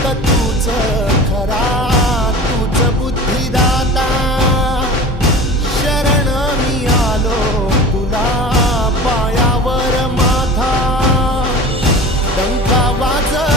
फक्त तूच खरा, तूच बुद्धिदाता. शरण मी आलो तुला पायावर माझा, डंका वाजविला